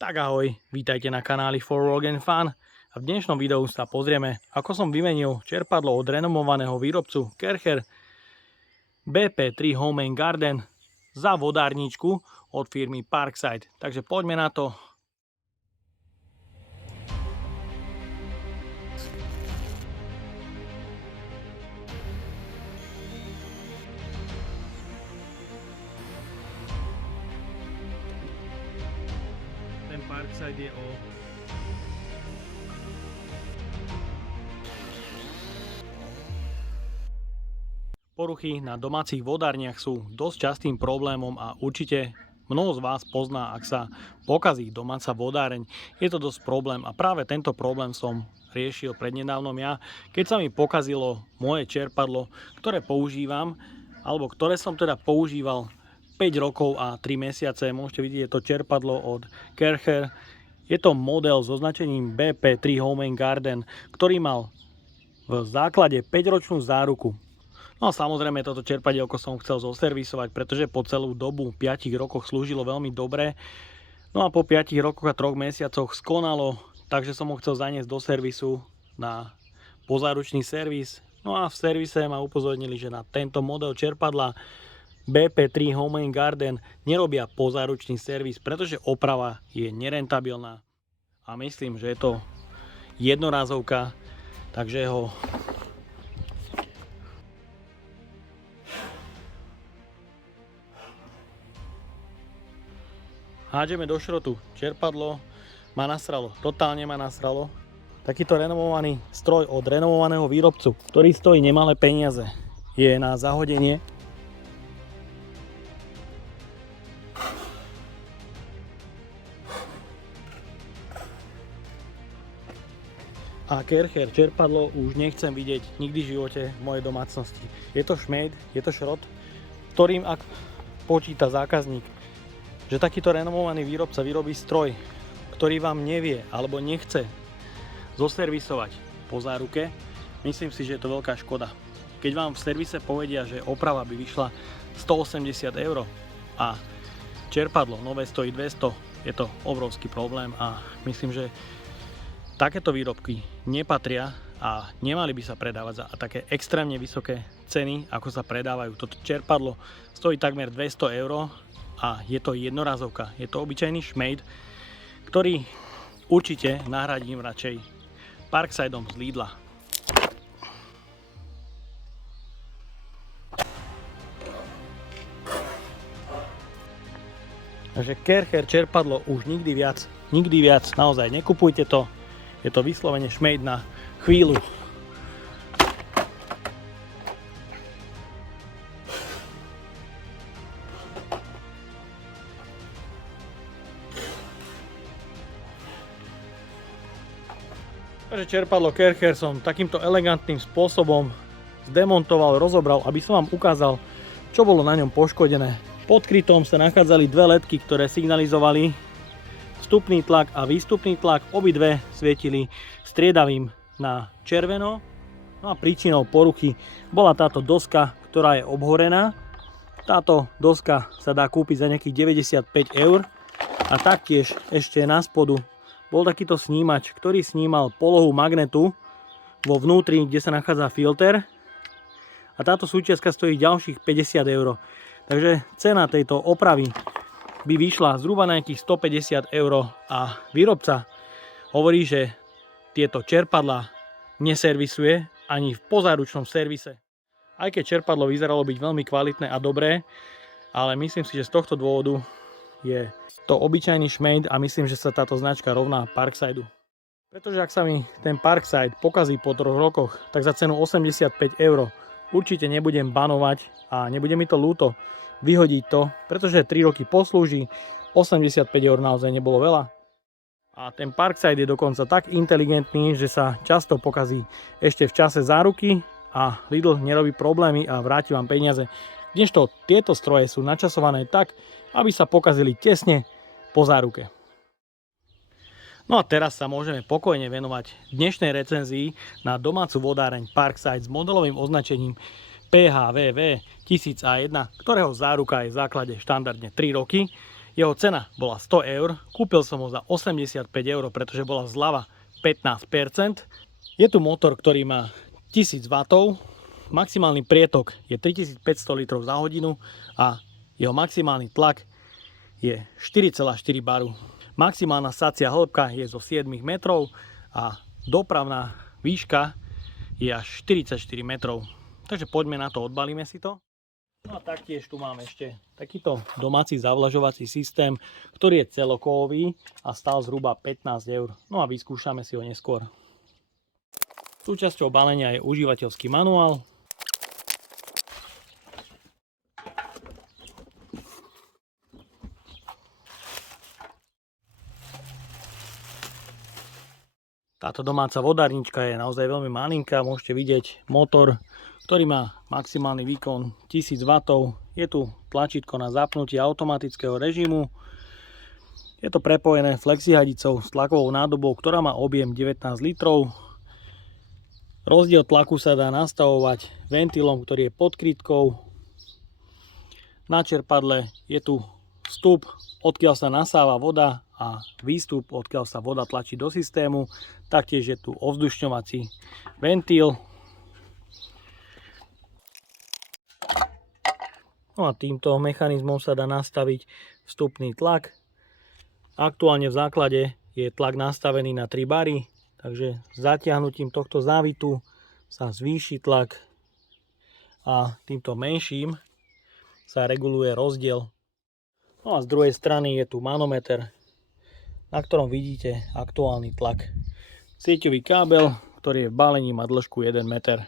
Tak ahoj, vítajte na kanáli For Work and Fun a v dnešnom videu sa pozrieme, ako som vymenil čerpadlo od renomovaného výrobcu Kercher BP3 Home and Garden za vodárničku od firmy Parkside. Takže poďme na to. Ten Parkside je o poruchy na domácich vodárniach sú dosť častým problémom a určite mnoho z vás pozná, ak sa pokazí domáca vodáreň. Je to dosť problém a práve tento problém som riešil prednedávnom ja, keď sa mi pokazilo moje čerpadlo, ktoré používam, alebo ktoré som teda používal 5 rokov a 3 mesiace. Môžete vidieť, je to čerpadlo od Kercher. Je to model s označením BP3 Home and Garden, ktorý mal v základe 5-ročnú záruku. No a samozrejme toto čerpadielko som chcel zoservisovať, pretože po celú dobu 5 rokoch slúžilo veľmi dobre. No a po 5 rokoch a 3 mesiacoch skonalo, takže som ho chcel zaniesť do servisu na pozáručný servis. No a v servise ma upozornili, že na tento model čerpadla BP3 Home and Garden nerobia pozáručný servis, pretože oprava je nerentabilná. A myslím, že je to jednorázovka, takže ho hádžeme do šrotu. Čerpadlo ma nasralo, totálne ma nasralo. Takýto renomovaný stroj od renomovaného výrobcu, ktorý stojí nemalé peniaze, je na zahodenie. A Kercher čerpadlo už nechcem vidieť nikdy v živote v mojej domácnosti. Je to šmejd, je to šrot, ktorým ak počíta zákazník, že takýto renomovaný výrobca vyrobí stroj, ktorý vám nevie alebo nechce zoservisovať po záruke, myslím si, že je to veľká škoda. Keď vám v servise povedia, že oprava by vyšla 180 € a čerpadlo nové stojí 200, je to obrovský problém a myslím, že takéto výrobky nepatria a nemali by sa predávať za také extrémne vysoké ceny, ako sa predávajú. Toto čerpadlo stojí takmer 200 € a je to jednorazovka. Je to obyčajný šmejd, ktorý určite nahradím radšej Parksideom z Lidla. Takže Kercher čerpadlo už nikdy viac, naozaj nekupujte to. Je to vyslovene šmejd na chvíľu. Takže čerpadlo Kercher som takýmto elegantným spôsobom zdemontoval, rozobral, aby som vám ukázal, čo bolo na ňom poškodené. Pod krytom sa nachádzali dve ledky, ktoré signalizovali vstupný tlak a výstupný tlak. Obidve svietili striedavým na červeno. No a príčinou poruchy bola táto doska, ktorá je obhorená. Táto doska sa dá kúpiť za nejakých 95 € a taktiež ešte na spodu bol takýto snímač, ktorý snímal polohu magnetu vo vnútri, kde sa nachádza filter. A táto súčiastka stojí ďalších 50 €. Takže cena tejto opravy by vyšla zhruba na nejakých 150 € a výrobca hovorí, že tieto čerpadlá neservisuje ani v pozáručnom servise. Aj keď čerpadlo vyzeralo byť veľmi kvalitné a dobré, ale myslím si, že z tohto dôvodu je to obyčajný šmejd a myslím, že sa táto značka rovná Parksideu. Pretože ak sa mi ten Parkside pokazí po 3 rokoch, tak za cenu 85 € určite nebudem banovať a nebude mi to ľúto vyhodiť to, pretože 3 roky poslúži, 85 € naozaj nebolo veľa. A ten Parkside je dokonca tak inteligentný, že sa často pokazí ešte v čase záruky a Lidl nerobí problémy a vráti vám peniaze. Kdežto tieto stroje sú načasované tak, aby sa pokazili tesne po záruke. No a teraz sa môžeme pokojne venovať dnešnej recenzii na domácu vodáreň Parkside s modelovým označením PHVV 1001, ktorého záruka je v základe štandardne 3 roky. Jeho cena bola 100 eur, kúpil som ho za 85 eur, pretože bola zľava 15%. Je tu motor, ktorý má 1000 W, maximálny prietok je 3500 litrov za hodinu a jeho maximálny tlak je 4,4 baru. Maximálna sacia hĺbka je zo 7 metrov a dopravná výška je až 44 metrov. Takže poďme na to, odbalíme si to. No a taktiež tu máme ešte takýto domáci zavlažovací systém, ktorý je celokovový a stál zhruba 15 eur. No a vyskúšame si ho neskôr. Súčasťou balenia je užívateľský manuál. Táto domáca vodárnička je naozaj veľmi malinká, môžete vidieť motor, ktorý má maximálny výkon 1000 W. Je tu tlačítko na zapnutie automatického režimu. Je to prepojené flexihadicou s tlakovou nádobou, ktorá má objem 19 litrov. Rozdiel tlaku sa dá nastavovať ventilom, ktorý je pod krytkou. Na čerpadle je tu vstup, odkiaľ sa nasáva voda, a výstup, odkiaľ sa voda tlačí do systému. Taktiež je tu ovzdušňovací ventil. No a týmto mechanizmom sa dá nastaviť vstupný tlak. Aktuálne v základe je tlak nastavený na 3 bary, takže zatiahnutím tohto závitu sa zvýši tlak a týmto menším sa reguluje rozdiel. No a z druhej strany je tu manometer, na ktorom vidíte aktuálny tlak. Sieťový kábel, ktorý je v balení, má dĺžku 1 meter.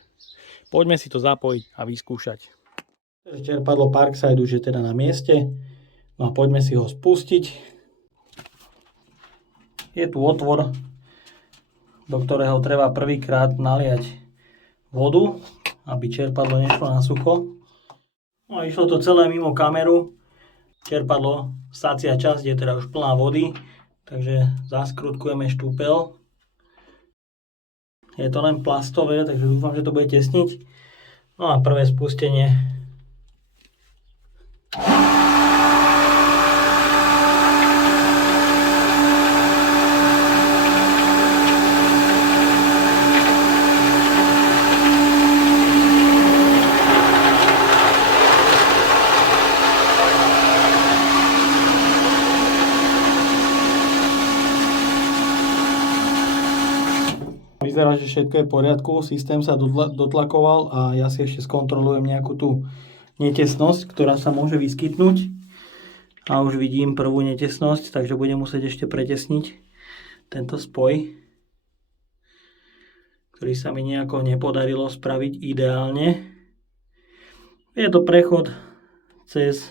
Poďme si to zapojiť a vyskúšať. Čerpadlo Parkside už je teda na mieste. No a poďme si ho spustiť. Je tu otvor, do ktorého treba prvýkrát naliať vodu, aby čerpadlo nešlo na sucho. No a išlo to celé mimo kameru. Čerpadlo, sacia časť je teda už plná vody, takže zaskrutkujeme štúpel. Je to len plastové, takže dúfam, že to bude tesniť. No a prvé spustenie. Vyzerá, že všetko je v poriadku, systém sa dotlakoval a ja si ešte skontrolujem nejakú tú netesnosť, ktorá sa môže vyskytnúť. A už vidím prvú netesnosť, takže budem musieť ešte pretesniť tento spoj, ktorý sa mi nejako nepodarilo spraviť ideálne. Je to prechod cez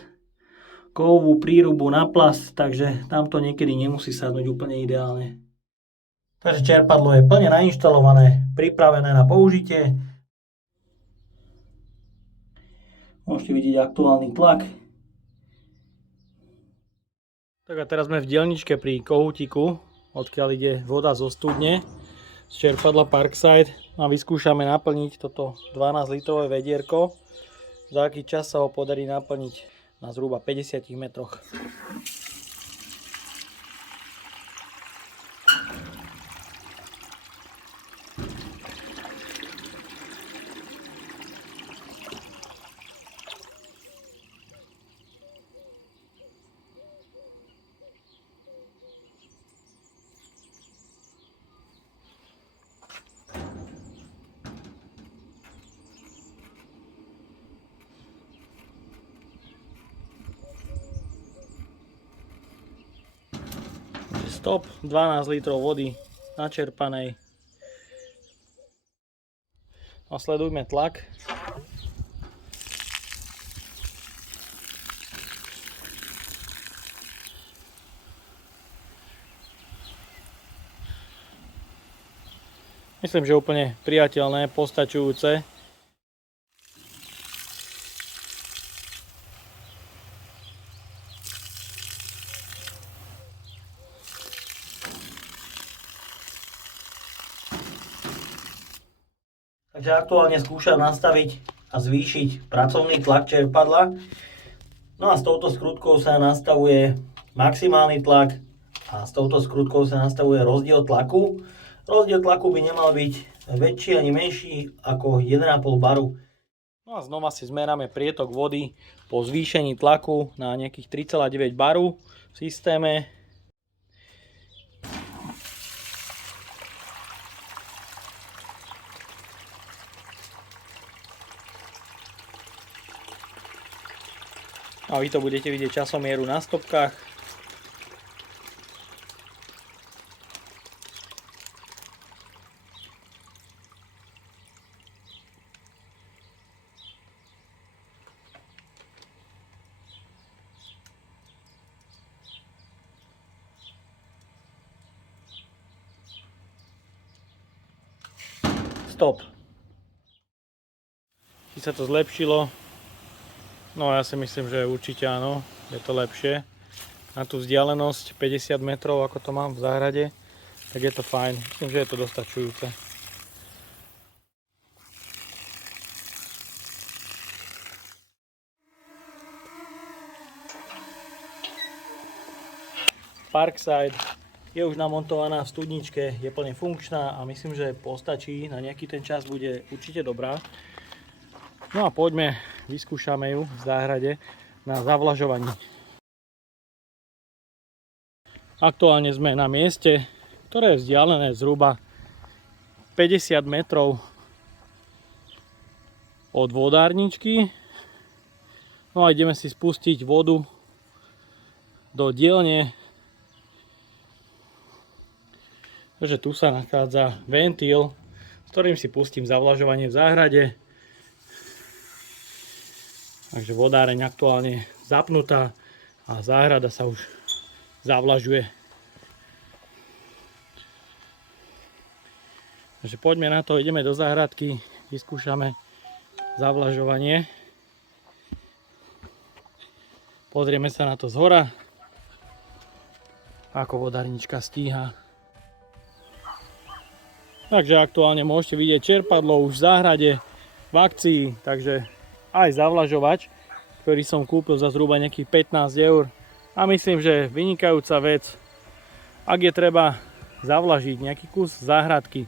kovovú prírubu na plast, takže tamto niekedy nemusí sadnúť úplne ideálne. Takže čerpadlo je plne nainštalované, pripravené na použitie. Môžete vidieť aktuálny tlak. Tak a teraz sme v diaľničke pri kohútiku, odkiaľ ide voda zo studne z čerpadla Parkside. A vyskúšame naplniť toto 12 litrové vedierko. Za aký čas sa ho podarí naplniť na zhruba 50 metroch. Stop, 12 litrov vody načerpanej. A sledujme tlak. Myslím, že úplne priateľné, postačujúce. Takže aktuálne skúšam nastaviť a zvýšiť pracovný tlak čerpadla. No a s touto skrutkou sa nastavuje maximálny tlak a s touto skrutkou sa nastavuje rozdiel tlaku. Rozdiel tlaku by nemal byť väčší ani menší ako 1,5 baru. No a znova si zmeráme prietok vody po zvýšení tlaku na nejakých 3,9 baru v systéme. A vy to budete vidieť časomieru na stopkách. Stop. Či sa to zlepšilo? No ja si myslím, že určite áno, je to lepšie. Na tú vzdialenosť 50 metrov, ako to mám v záhrade, tak je to fajn. Myslím, že je to dostačujúce. Parkside je už namontovaná v studničke, je plne funkčná a myslím, že postačí, na nejaký ten čas bude určite dobrá. No a poďme, vyskúšame ju v záhrade na zavlažovaní. Aktuálne sme na mieste, ktoré je vzdialené zhruba 50 metrov od vodárničky. No a ideme si spustiť vodu do dielne. Takže tu sa nachádza ventil, s ktorým si pustím zavlažovanie v záhrade. Takže vodáreň aktuálne zapnutá a záhrada sa už zavlažuje. Takže poďme na to, ideme do záhradky, vyskúšame zavlažovanie. Pozrieme sa na to zhora, ako vodárnička stíha. Takže aktuálne môžete vidieť čerpadlo už v záhrade v akcii, takže aj zavlažovač, ktorý som kúpil za zhruba nejakých 15 eur. A myslím, že vynikajúca vec. Ak je treba zavlažiť nejaký kus záhradky,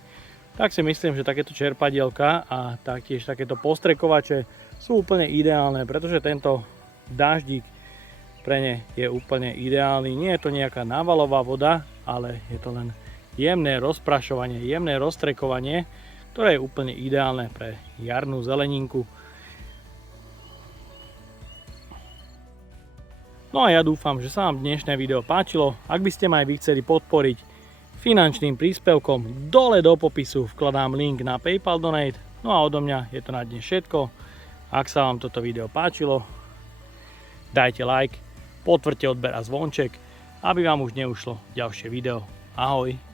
tak si myslím, že takéto čerpadielka a taktiež takéto postrekovače sú úplne ideálne, pretože tento dáždik pre ne je úplne ideálny. Nie je to nejaká návalová voda, ale je to len jemné rozprašovanie, jemné roztrekovanie, ktoré je úplne ideálne pre jarnú zeleninku. No a ja dúfam, že sa vám dnešné video páčilo. Ak by ste ma aj vy chceli podporiť finančným príspevkom, dole do popisu vkladám link na PayPal Donate. No a odo mňa je to na dnes všetko. Ak sa vám toto video páčilo, dajte like, potvrďte odber a zvonček, aby vám už neušlo ďalšie video. Ahoj!